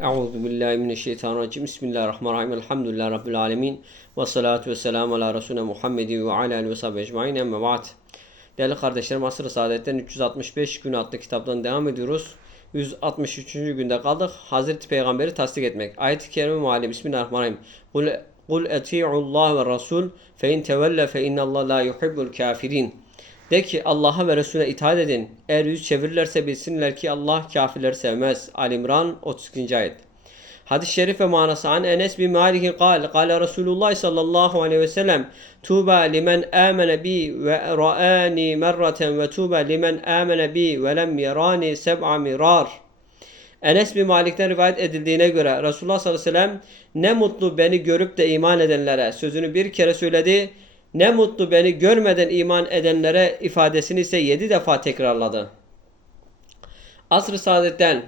Euzu billahi mineşşeytanirracim. Bismillahirrahmanirrahim. Elhamdülillahi rabbil alamin. Ve salatu vesselamü ala resulina Muhammedin ve ala alihi ve sahbihi ecmaîn. Emme ba'd. Değerli kardeşlerim, Asr-ı Saadet'ten 365 gün adlı kitaptan devam ediyoruz. 163. günde kaldık. Hazreti Peygamber'i tasdik etmek. Ayet-i kerime meali Bismillahirrahmanirrahim. Kul Kul eti'ullah ve rasul fe in tevelle fe innallah la yuhibbul kafirin. De ki Allah'a ve Resulüne itaat edin. Eğer yüz çevirirlerse bilsinler ki Allah kafirleri sevmez. Ali İmran 32. ayet. Hadis-i şerif ve manası an Enes bin Malik'in kal, kale Resulullah sallallahu aleyhi ve sellem Tuba limen amene bi ve ra'ani merraten ve tuba limen amene bi ve lem yerani seb'a mirar. Enes bin Malik'ten rivayet edildiğine göre Resulullah sallallahu aleyhi ve sellem ne mutlu beni görüp de iman edenlere sözünü bir kere söyledi. Ne mutlu beni görmeden iman edenlere ifadesini ise yedi defa tekrarladı. Asr-ı Saadet'ten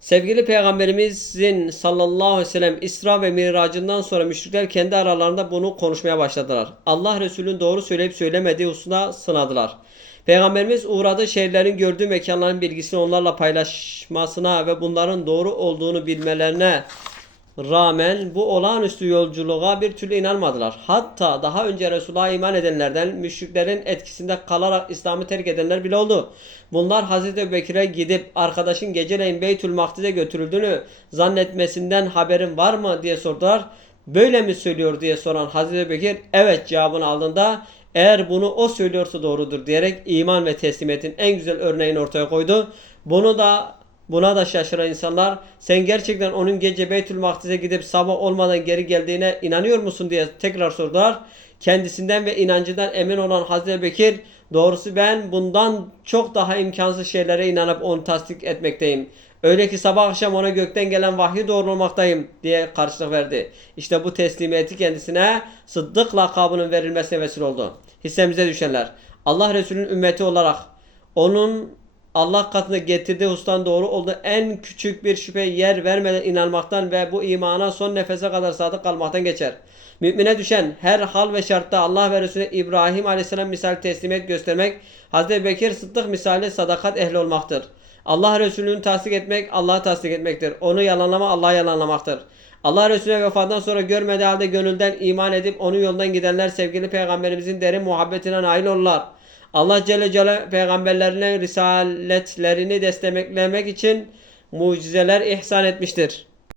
Sevgili Peygamberimizin sallallahu aleyhi ve sellem İsra ve Miracından sonra müşrikler kendi aralarında bunu konuşmaya başladılar. Allah Resulü'nün doğru söyleyip söylemediği hususuna sınadılar. Peygamberimiz uğradığı şehirlerin gördüğü mekanların bilgisini onlarla paylaşmasına ve bunların doğru olduğunu bilmelerine rağmen bu olağanüstü yolculuğa bir türlü inanmadılar. Hatta daha önce Resulullah'a iman edenlerden müşriklerin etkisinde kalarak İslam'ı terk edenler bile oldu. Bunlar Hazreti Ebubekir'e gidip arkadaşın geceleyin Beytül Makdis'e götürüldüğünü zannetmesinden haberin var mı diye sordular. Böyle mi söylüyor diye soran Hazreti Ebubekir evet cevabını aldığında eğer bunu o söylüyorsa doğrudur diyerek iman ve teslimiyetin en güzel örneğini ortaya koydu. Bunu da Buna da şaşıran insanlar sen gerçekten onun gece Beytül Makdis'e gidip sabah olmadan geri geldiğine inanıyor musun diye tekrar sordular. Kendisinden ve inancından emin olan Hazreti Bekir doğrusu ben bundan çok daha imkansız şeylere inanıp onu tasdik etmekteyim. Öyle ki sabah akşam ona gökten gelen vahyi doğrulmaktayım diye karşılık verdi. İşte bu teslimiyeti kendisine Sıddık lakabının verilmesine vesile oldu. Hissemize düşenler. Allah Resulü'nün ümmeti olarak onun Allah katında getirdiği husustan doğru olduğu en küçük bir şüphe yer vermeden inanmaktan ve bu imana son nefese kadar sadık kalmaktan geçer. Mümine düşen her hal ve şartta Allah ve Resulü İbrahim Aleyhisselam misal teslimiyet göstermek, Hazreti Bekir Sıddık misali sadakat ehli olmaktır. Allah Resulü'nü tasdik etmek, Allah'ı tasdik etmektir. Onu yalanlama, Allah'ı yalanlamaktır. Allah Resulüne vefattan sonra görmediği halde gönülden iman edip onun yolundan gidenler sevgili peygamberimizin derin muhabbetine nail olurlar. Allah Celle Celle peygamberlerine risaletlerini desteklemek için mucizeler ihsan etmiştir.